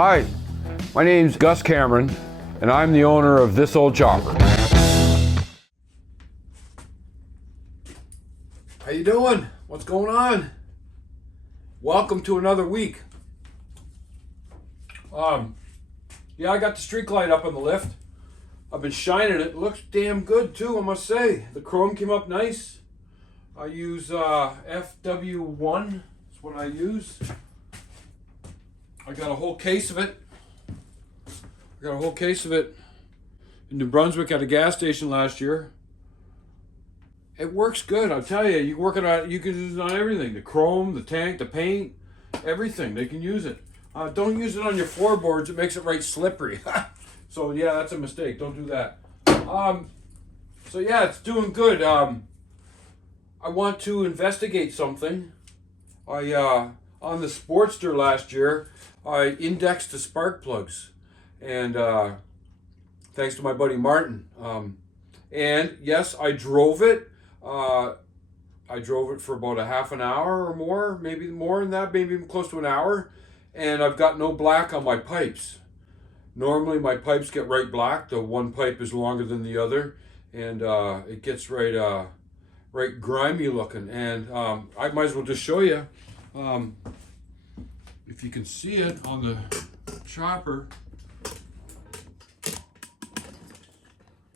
Hi, my name's Gus Cameron, and I'm the owner of This Old Chopper. How you doing? What's going on? Welcome to another week. Yeah, I got the streak light up on the lift. I've been shining it. It looks damn good too, I must say. The chrome came up nice. I use FW1. That's what I use. I got a whole case of it. In New Brunswick at a gas station last year. It works good, I'll tell you. You can use it on everything. The chrome, the tank, the paint, everything. They can use it. Don't use it on your floorboards. It makes it right slippery. So yeah, that's a mistake. Don't do that. So yeah, it's doing good. I want to investigate something. On the Sportster last year, I indexed the spark plugs, and thanks to my buddy Martin. And yes, I drove it. I drove it for about a half an hour or more, maybe more than that, maybe even close to an hour. And I've got no black on my pipes. Normally my pipes get right black. The one pipe is longer than the other, and it gets right grimy looking. And I might as well just show you, if you can see it on the chopper.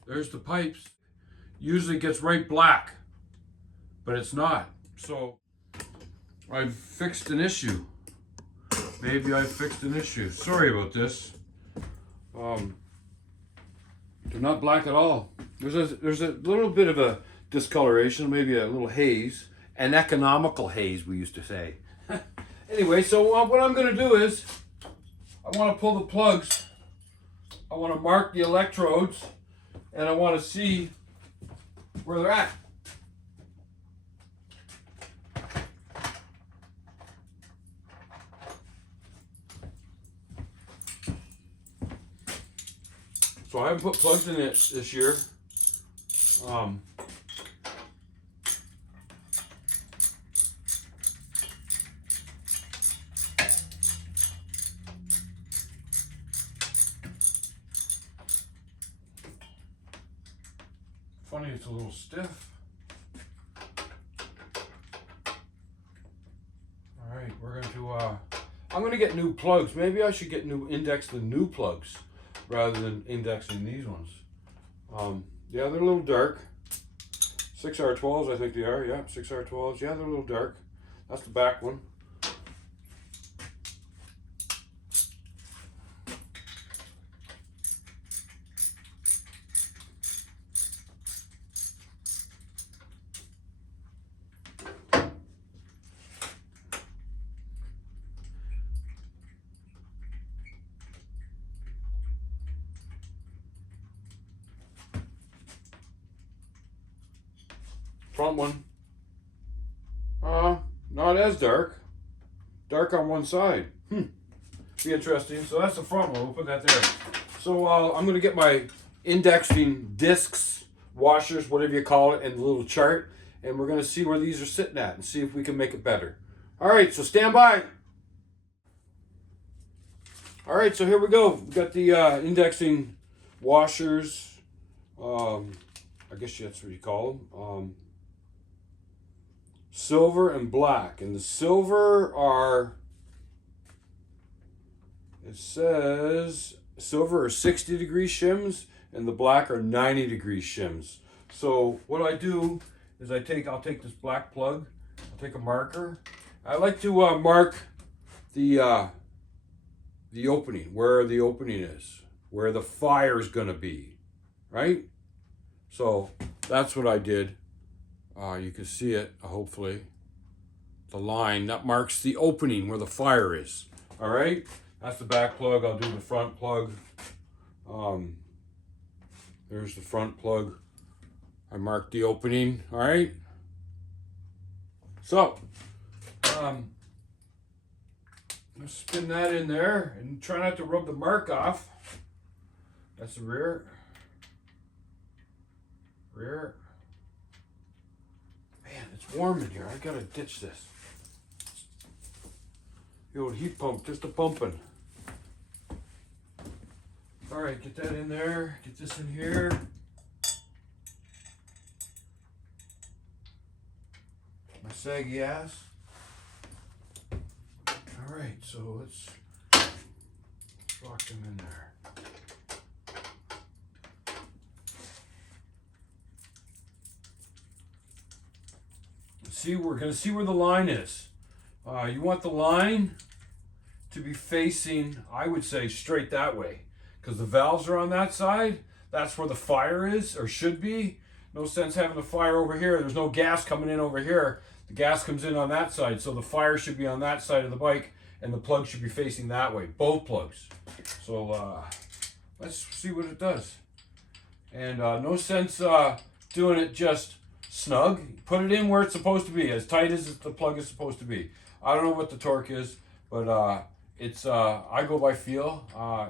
There's the pipes. Usually it gets right black, but it's not. So I've fixed an issue. Maybe I fixed an issue. Sorry about this. They're not black at all. There's a little bit of a discoloration, maybe a little haze, an economical haze, we used to say. Anyway, so what I'm going to do is I want to pull the plugs. I want to mark the electrodes, and I want to see where they're at. So I haven't put plugs in it this year. Funny, it's a little stiff. All right, we're going to, I'm going to get new plugs. Maybe I should index the new plugs rather than indexing these ones. Yeah, they're a little dark. 6R12s, I think they are. Yeah, 6R12s. Yeah, they're a little dark. That's the back one. Front one, not as dark. Dark on one side. Be interesting. So that's the front one. We'll put that there. So I'm going to get my indexing discs, washers, whatever you call it, and the little chart, and we're going to see where these are sitting at and see if we can make it better. All right, so stand by. All right, so here we go. We've got the indexing washers. I guess that's what you call them. Silver and black. And the silver are, it says, silver are 60 degree shims and the black are 90 degree shims. So what I do is I'll take this black plug, I'll take a marker. I like to mark the opening, where the opening is, where the fire is going to be, right? So that's what I did. You can see it, hopefully. The line that marks the opening where the fire is. All right, that's the back plug. I'll do the front plug. There's the front plug. I marked the opening. All right. So, let's spin that in there and try not to rub the mark off. That's the rear. Man, it's warm in here. I gotta ditch this. The old heat pump, just a pumping. All right, get that in there. Get this in here. My saggy ass. All right, so let's lock them in there. See, we're going to see where the line is. You want the line to be facing, I would say, straight that way, because the valves are on that side. That's where the fire is, or should be. No sense having the fire over here. There's no gas coming in over here. The gas comes in on that side, so the fire should be on that side of the bike, and the plug should be facing that way, both plugs. So let's see what it does. And no sense doing it just snug. Put it in where it's supposed to be, as tight as the plug is supposed to be. I don't know what the torque is, but it's I go by feel.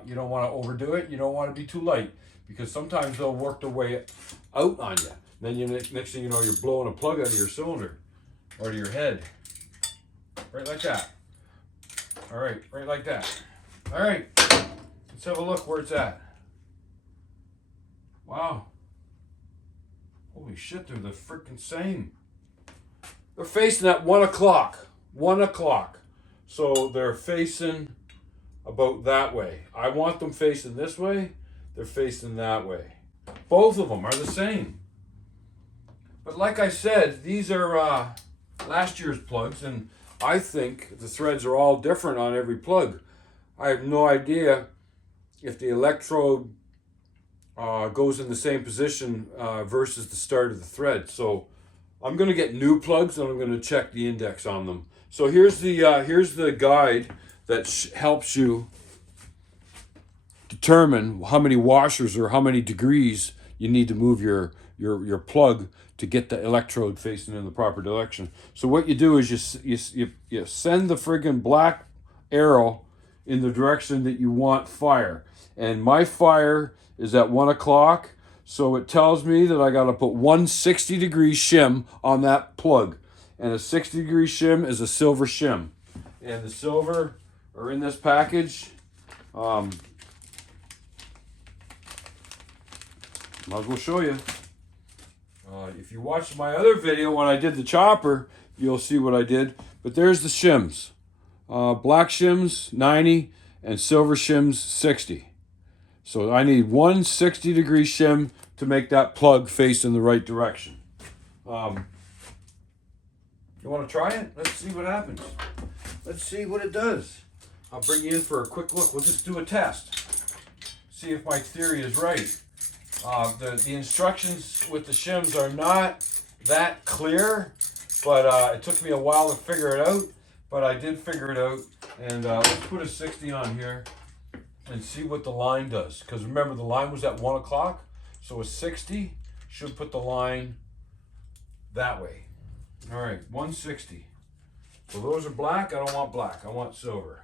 You don't want to overdo it. You don't want to be too light, because sometimes they'll work their way out on you. Then next thing you know, you're blowing a plug out of your cylinder or to your head. Right like that. All right, right like that. All right, let's have a look where it's at. Wow. Holy shit, they're the freaking same. They're facing at 1 o'clock. 1 o'clock. So they're facing about that way. I want them facing this way. They're facing that way. Both of them are the same. But like I said, these are last year's plugs, and I think the threads are all different on every plug. I have no idea if the electrode goes in the same position versus the start of the thread. So I'm going to get new plugs, and I'm going to check the index on them. So here's the guide that helps you determine how many washers or how many degrees you need to move your plug to get the electrode facing in the proper direction. So what you do is you send the friggin' black arrow in the direction that you want fire. And my fire is at 1 o'clock, so it tells me that I got to put 160 degree shim on that plug. And a 60 degree shim is a silver shim. And the silver are in this package. Might as well show you. If you watched my other video when I did the chopper, you'll see what I did. But there's the shims. Black shims, 90, and silver shims, 60. So I need 160 degree shim to make that plug face in the right direction. You want to try it? Let's see what happens. Let's see what it does. I'll bring you in for a quick look. We'll just do a test. See if my theory is right. The instructions with the shims are not that clear, but it took me a while to figure it out. But I did figure it out. And let's put a 60 on here and see what the line does. Because remember, the line was at 1 o'clock. So a 60 should put the line that way. All right, 160. So those are black. I don't want black. I want silver.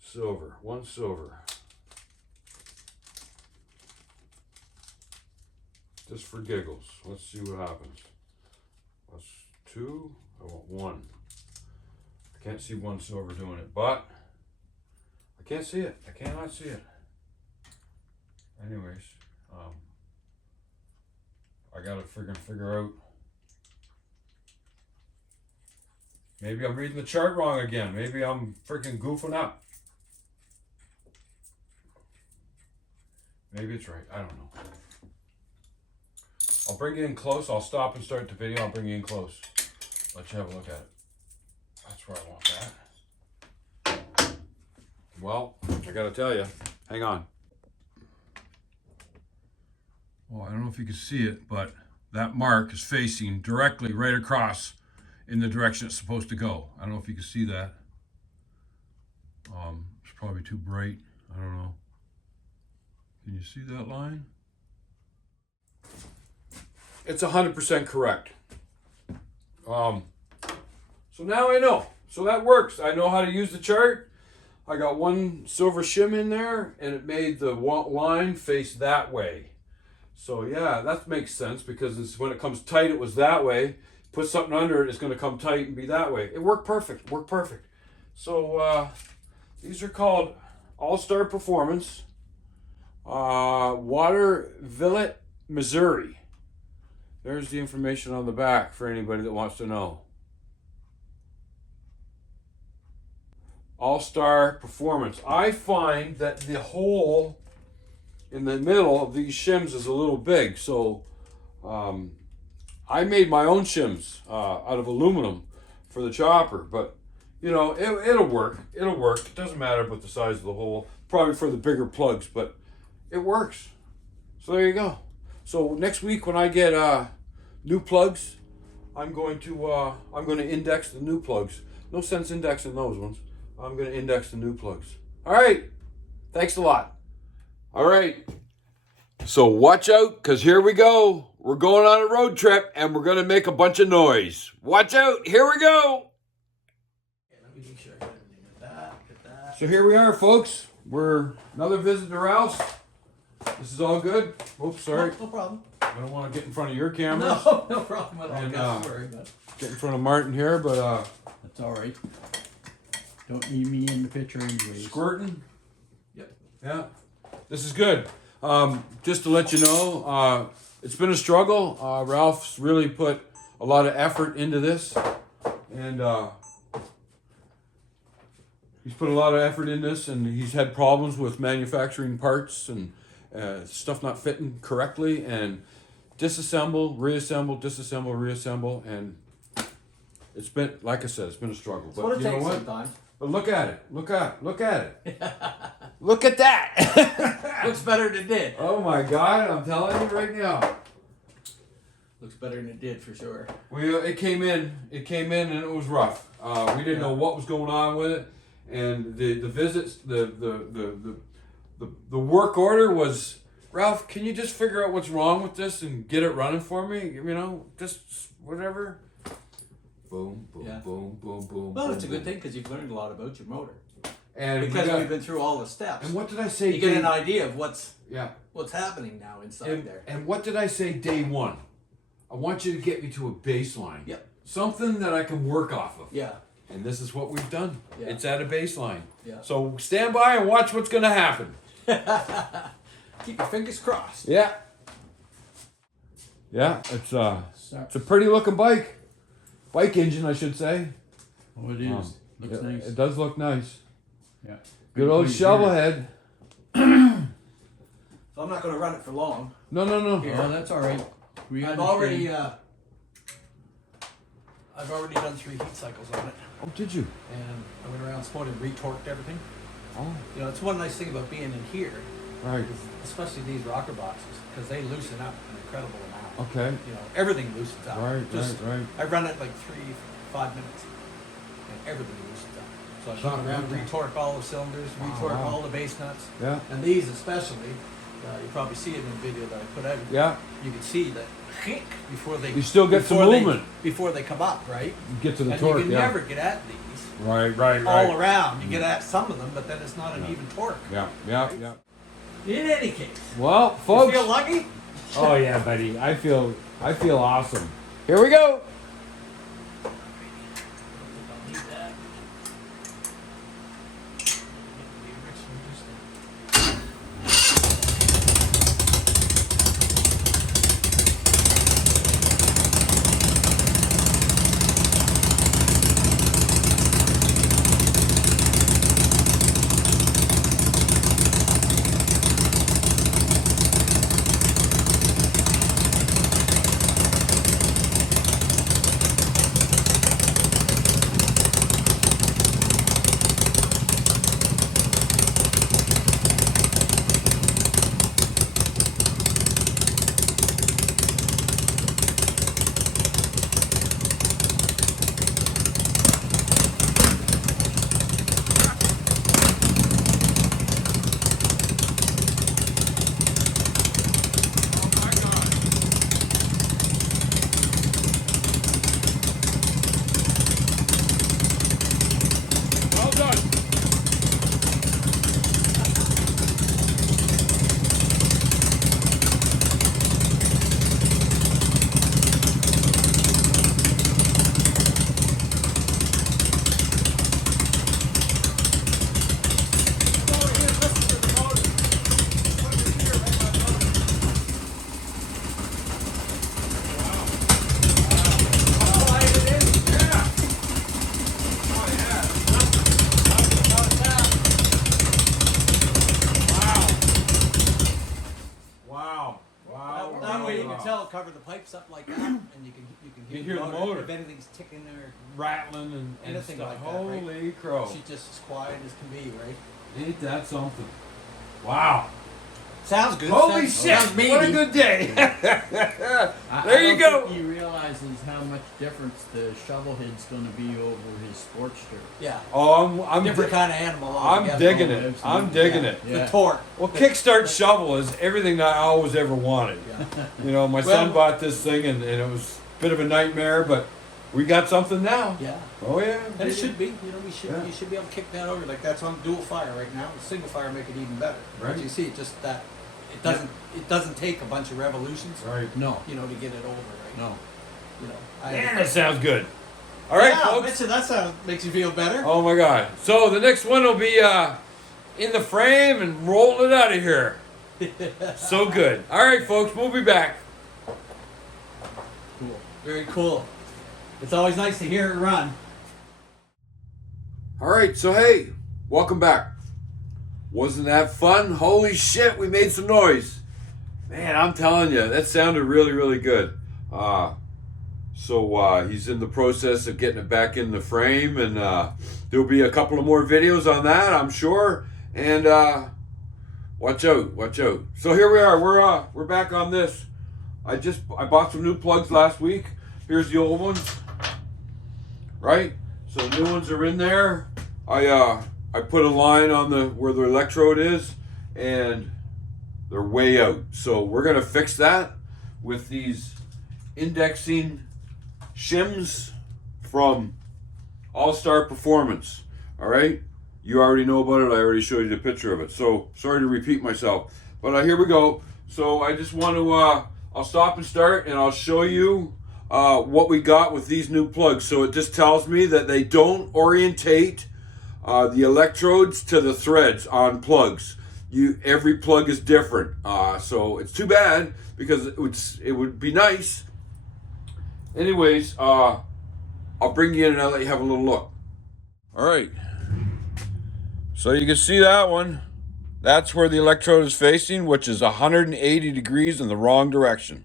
Silver. One silver. Just for giggles. Let's see what happens. That's 2. I want 1. I can't see 1 silver doing it, but I can't see it. I cannot see it. Anyways, I gotta figure out. Maybe I'm reading the chart wrong again. Maybe I'm freaking goofing up. Maybe it's right. I don't know. I'll bring you in close. I'll stop and start the video. I'll bring you in close. Let you have a look at it. That's where I want that. Well, I gotta tell you. Hang on. Well, I don't know if you can see it, but that mark is facing directly right across in the direction it's supposed to go. I don't know if you can see that. It's probably too bright. I don't know. Can you see that line? It's 100% correct. So now I know. So that works. I know how to use the chart. I got 1 silver shim in there, and it made the line face that way. So yeah, that makes sense, because when it comes tight, it was that way. Put something under it, it's going to come tight and be that way. It worked perfect. Worked perfect. So these are called All-Star Performance Waterville, Missouri. There's the information on the back for anybody that wants to know. All-Star Performance. I find that the hole in the middle of these shims is a little big, so I made my own shims out of aluminum for the chopper, but you know, it'll work. It'll work. It doesn't matter about the size of the hole. Probably for the bigger plugs, but it works. So there you go. So next week when I get new plugs, I'm going to index the new plugs. No sense indexing those ones. I'm going to index the new plugs. All right. Thanks a lot. All right. So watch out, because here we go. We're going on a road trip, and we're going to make a bunch of noise. Watch out. Here we go. Let me make sure I got everything. Get that. So here we are, folks. We're another visit to Ralph's. This is all good. Oops, sorry. No problem. I don't want to get in front of your cameras. No problem at all. And, Don't worry about it. Get in front of Martin here, but That's all right. Don't need me in the picture anyways. squirting. Yep. Yeah, this is good. Just to let you know, it's been a struggle. Ralph's really put a lot of effort into this, and he's put a lot of effort in this, and he's had problems with manufacturing parts and stuff not fitting correctly, and disassemble, reassemble, disassemble, reassemble, and it's been, like I said, it's been a struggle. That's what it you know takes what? sometimes. But look at it. Look at it. Look at that. Looks better than it did. Oh my God, I'm telling you right now. Looks better than it did for sure. It came in and it was rough. We didn't know what was going on with it. And the visits, the work order was, Ralph, can you just figure out what's wrong with this and get it running for me? You know, just whatever. Boom, boom, Yeah. boom, boom, boom. Well, boom, it's a good boom. thing because you've learned a lot about your motor. And Because we we've been through all the steps. and what did I say? You get an idea of what's Yeah. happening now inside there. And what did I say day one? I want you to get me to a baseline. Yep. Something that I can work off of. Yeah. And this is what we've done. Yeah. It's at a baseline. Yeah. So stand by and watch what's going to happen. Keep your fingers crossed. Yeah. Yeah, it's a pretty looking bike. Bike engine, I should say. Oh, it is. Looks it, nice. It does look nice. Yeah. Good old Shovelhead. So I'm not going to run it for long. No. Oh, that's all right. I've already done 3 heat cycles on it, Oh, did you? and I went around sport and retorqued everything. Oh, You know, it's one nice thing about being in here, right. especially these rocker boxes, because they loosen up an incredible amount. Okay. You know, everything loosens up. Right. I run it like 5 minutes, and everything loosens up. So I've gone around, retorque all the cylinders, retorque wow. all the base nuts, Yeah. and these especially. You probably see it in the video that I put out. Yeah. You can see that before they. You still get some before they- movement. before they come up, right? You get to the And torque. you can Yeah. never get at these Right. all around. You get at some of them, but then it's not an even torque. Yeah. In any case, Well, you folks. feel lucky? Oh yeah, buddy. I feel awesome. Here we go. Don't need that. tell, cover the pipes up like that, and you can hear the motor. if anything's ticking or rattling and anything stuff. like that. Right? Holy crow! She's just as quiet as can be, right? Ain't that something? Wow! Sounds good. Holy sounds, shit! sounds What a good day! There you I go. don't think he realizes how much difference the Shovelhead's going to be over his Sportster. Yeah. Oh, I'm Different kind of animal. I'm altogether. digging Oh, it. I'm digging it. The Yeah. torque. Well, kickstart shovel is everything that I always ever wanted. Yeah. You know, my son bought this thing and it was a bit of a nightmare, but we got something now. Yeah. Oh yeah. And it should be. You know, Yeah. you should be able to kick that over. Like that's on dual fire right now. Single fire make it even better. Right. But you see, just that it doesn't take a bunch of revolutions. Right. No, You know, to get it over. Right. no. You know. Man, that sounds good. All right, yeah, folks. I bet you that sound makes you feel better. Oh my God. So the next one will be in the frame and rolling it out of here. So good. All right, folks. We'll be back. Cool. Very cool. It's always nice to hear it run. All right. So hey, welcome back. Wasn't that fun? Holy shit, we made some noise. Man, I'm telling you, that sounded really, really good. So he's in the process of getting it back in the frame, and there'll be a couple of more videos on that, I'm sure. And watch out, watch out. So here we are. We're back on this. I bought some new plugs last week. Here's the old ones. Right? So the new ones are in there. I put a line on where the electrode is, and they're way out. So we're gonna fix that with these indexing shims from All Star Performance. All right, you already know about it. I already showed you the picture of it. So sorry to repeat myself, but here we go. So I just want to I'll stop and start, and I'll show you what we got with these new plugs. So it just tells me that they don't orientate the electrodes to the threads on plugs. Every plug is different, so it's too bad because it would be nice. Anyways, I'll bring you in and I'll let you have a little look. All right, so you can see that one. That's where the electrode is facing, which is 180 degrees in the wrong direction.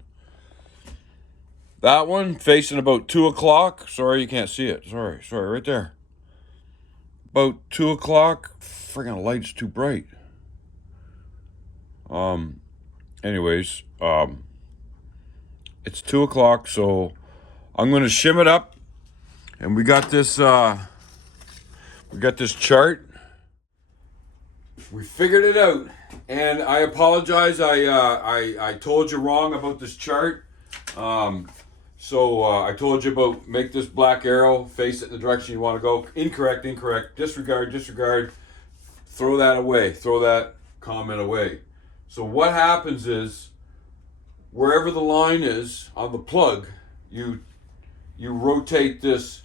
That one facing about 2 o'clock. Sorry, you can't see it. Sorry, right there. About 2 o'clock. Friggin' light's too bright. Anyways, it's 2 o'clock, so I'm gonna shim it up, and we got this chart. We figured it out, and I apologize. I told you wrong about this chart. So I told you about make this black arrow, face it in the direction you want to go. Incorrect, disregard. Throw that away. Throw that comment away. So what happens is, wherever the line is on the plug, you rotate this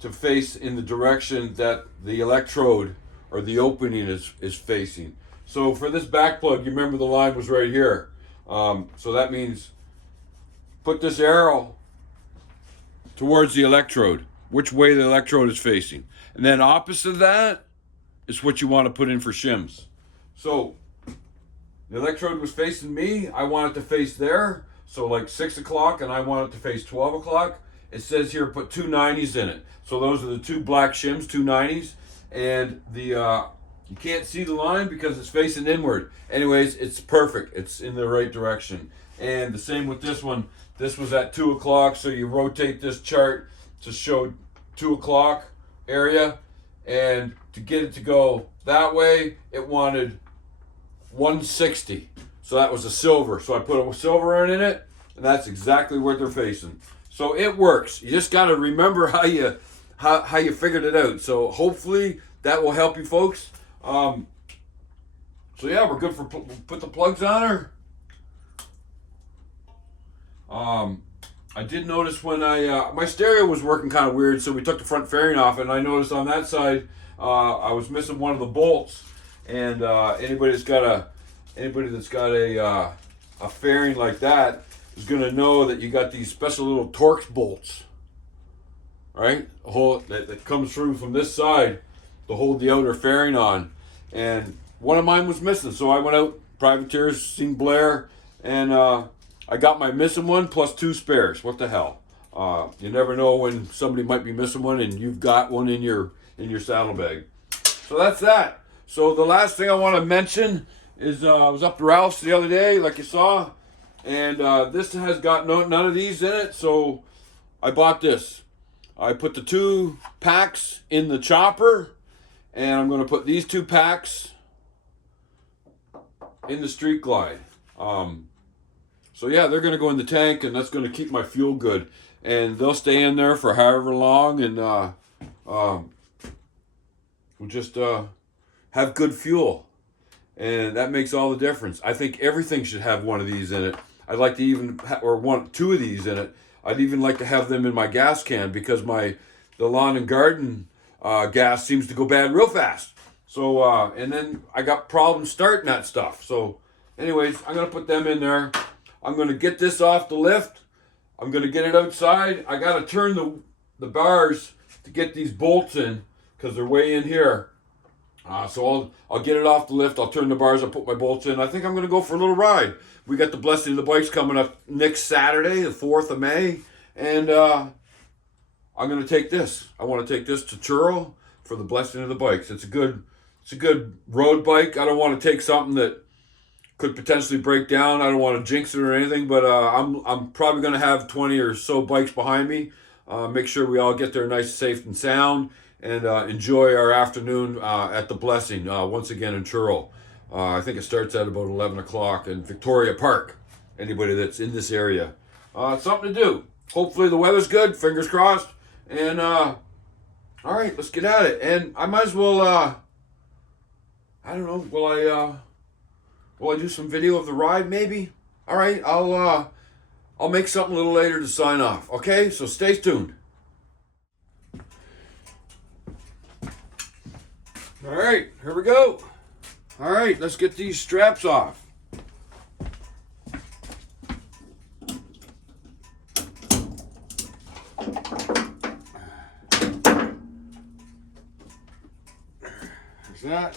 to face in the direction that the electrode or the opening is facing. So for this back plug, you remember the line was right here. So that means put this arrow towards the electrode, which way the electrode is facing. And then opposite of that is what you want to put in for shims. So the electrode was facing me. I want it to face there. So like 6 o'clock, and I want it to face 12 o'clock. It says here put two 90s in it. So those are the two black shims, two 90s. And you can't see the line because it's facing inward. Anyways, it's perfect. It's in the right direction. And the same with this one. This was at 2 o'clock, so you rotate this chart to show 2 o'clock area. And to get it to go that way, it wanted 160. So that was a silver. So I put a silver in it, and that's exactly where they're facing. So it works. You just got to remember how you figured it out. So hopefully that will help you folks. So yeah, we're good for put the plugs on her. I did notice when my stereo was working kind of weird, so we took the front fairing off, and I noticed on that side I was missing one of the bolts. And anybody that's got a fairing like that is going to know that you got these special little Torx bolts, right? A hole that comes through from this side to hold the outer fairing on. And one of mine was missing, so I went out, privateers, seen Blair, and I I got my missing one plus 2 spares. What the hell? You never know when somebody might be missing one, and you've got one in your saddlebag. So that's that. So the last thing I want to mention is I was up to Ralph's the other day, like you saw, and this has got none of these in it. So I bought this. I put the 2 packs in the chopper, and I'm going to put these 2 packs in the Street Glide. So yeah, they're going to go in the tank, and that's going to keep my fuel good. And they'll stay in there for however long, and we'll just have good fuel. And that makes all the difference. I think everything should have one of these in it. I'd like to even, or 2 of these in it. I'd even like to have them in my gas can, because the lawn and garden gas seems to go bad real fast. So, and then I got problems starting that stuff. So anyways, I'm going to put them in there. I'm going to get this off the lift. I'm going to get it outside. I got to turn the bars to get these bolts in, because they're way in here. So I'll get it off the lift. I'll turn the bars. I'll put my bolts in. I think I'm going to go for a little ride. We got the Blessing of the Bikes coming up next Saturday, the 4th of May. And I'm going to take this. I want to take this to Churro for the Blessing of the Bikes. It's a good road bike. I don't want to take something that could potentially break down. I don't want to jinx it or anything, but I'm probably going to have 20 or so bikes behind me. Make sure we all get there nice, safe, and sound, and enjoy our afternoon at the Blessing once again in Churro. I think it starts at about 11 o'clock in Victoria Park. Anybody that's in this area. It's something to do. Hopefully the weather's good, fingers crossed. And all right, let's get at it. And I might as well, I don't know, will I do some video of the ride maybe? All right, I'll make something a little later to sign off. Okay, so stay tuned. All right, here we go. All right, let's get these straps off. There's that.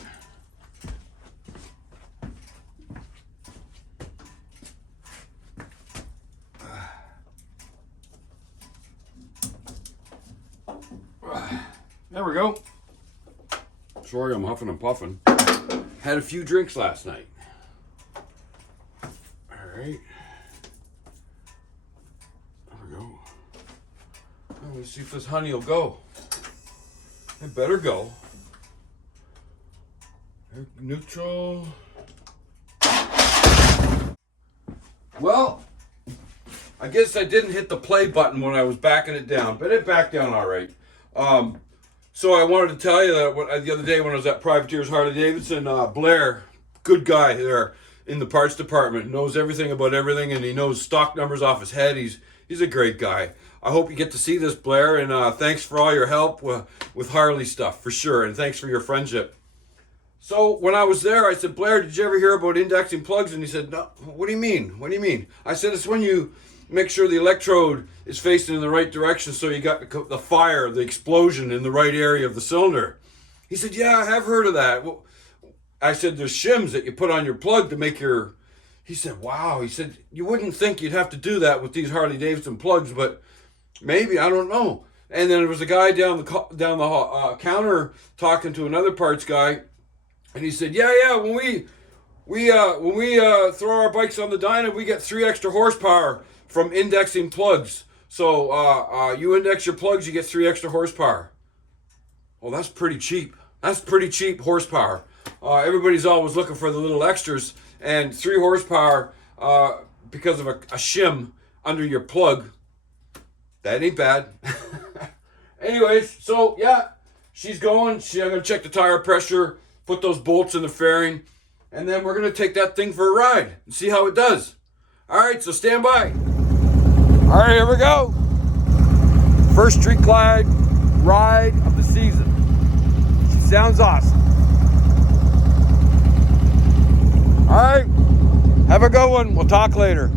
There we go. Sorry, I'm huffing and puffing. Had a few drinks last night. All right. There we go. Let's see if this honey will go. It better go. Neutral. Well, I guess I didn't hit the play button when I was backing it down, but it backed down all right. So I wanted to tell you that the other day when I was at Privateers Harley Davidson, Blair, good guy there in the parts department, knows everything about everything, and he knows stock numbers off his head. He's a great guy. I hope you get to see this, Blair, and thanks for all your help with Harley stuff, for sure, and thanks for your friendship. So when I was there, I said, Blair, did you ever hear about indexing plugs? And he said, no, what do you mean? What do you mean? I said, it's when you make sure the electrode is facing in the right direction so you got the fire, the explosion in the right area of the cylinder. He said, yeah, I have heard of that. Well, I said, there's shims that you put on your plug to make your... He said, wow. He said, you wouldn't think you'd have to do that with these Harley Davidson plugs, but maybe, I don't know. And then there was a guy down the counter talking to another parts guy, and he said, yeah, when we throw our bikes on the dyno, we get 3 extra horsepower from indexing plugs. So you index your plugs, you get 3 extra horsepower. Well, that's pretty cheap. That's pretty cheap horsepower. Everybody's always looking for the little extras, and 3 horsepower because of a shim under your plug. That ain't bad. Anyways, so yeah, she's going. I'm gonna check the tire pressure, put those bolts in the fairing, and then we're gonna take that thing for a ride and see how it does. All right, so stand by. All right, here we go. First Street Glide ride of the season. She sounds awesome. All right, have a good one. We'll talk later.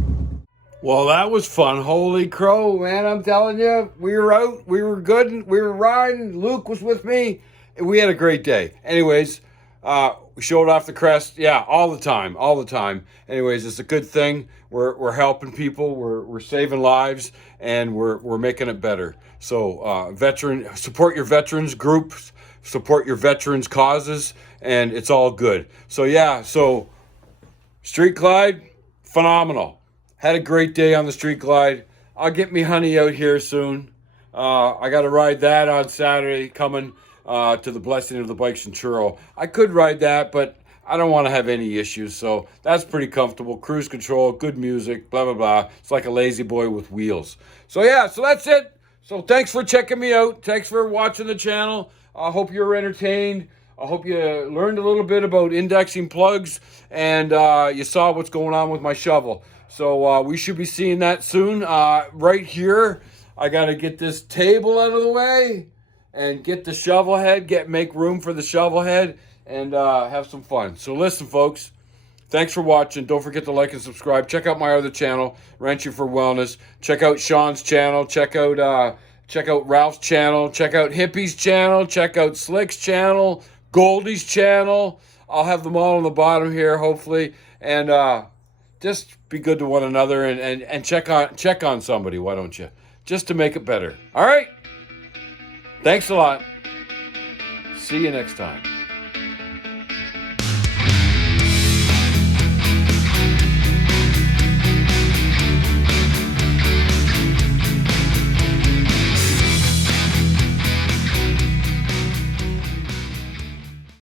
Well, that was fun. Holy crow, man. I'm telling you, we were out. We were good. We were riding. Luke was with me. We had a great day. Anyways, We showed off the crest. Yeah, all the time, all the time. Anyways, it's a good thing. We're helping people. We're saving lives, and we're making it better. So, support your veterans groups, support your veterans causes, and it's all good. So yeah, so Street Glide, phenomenal. Had a great day on the Street Glide. I'll get me honey out here soon. I got to ride that on Saturday coming to the Blessing of the Bikes and Churro. I could ride that, but I don't want to have any issues. So that's pretty comfortable. Cruise control, good music, blah, blah, blah. It's like a lazy boy with wheels. So yeah, so that's it. So thanks for checking me out. Thanks for watching the channel. I hope you're entertained. I hope you learned a little bit about indexing plugs, and you saw what's going on with my shovel. So we should be seeing that soon. Right here, I got to get this table out of the way and get the shovel head, make room for the shovel head, and have some fun. So listen, folks, thanks for watching. Don't forget to like and subscribe. Check out my other channel, Wrenching for Wellness. Check out Sean's channel. Check out Ralph's channel. Check out Hippie's channel. Check out Slick's channel. Goldie's channel. I'll have them all on the bottom here, hopefully. And just be good to one another and check on somebody, why don't you? Just to make it better. All right? Thanks a lot. See you next time.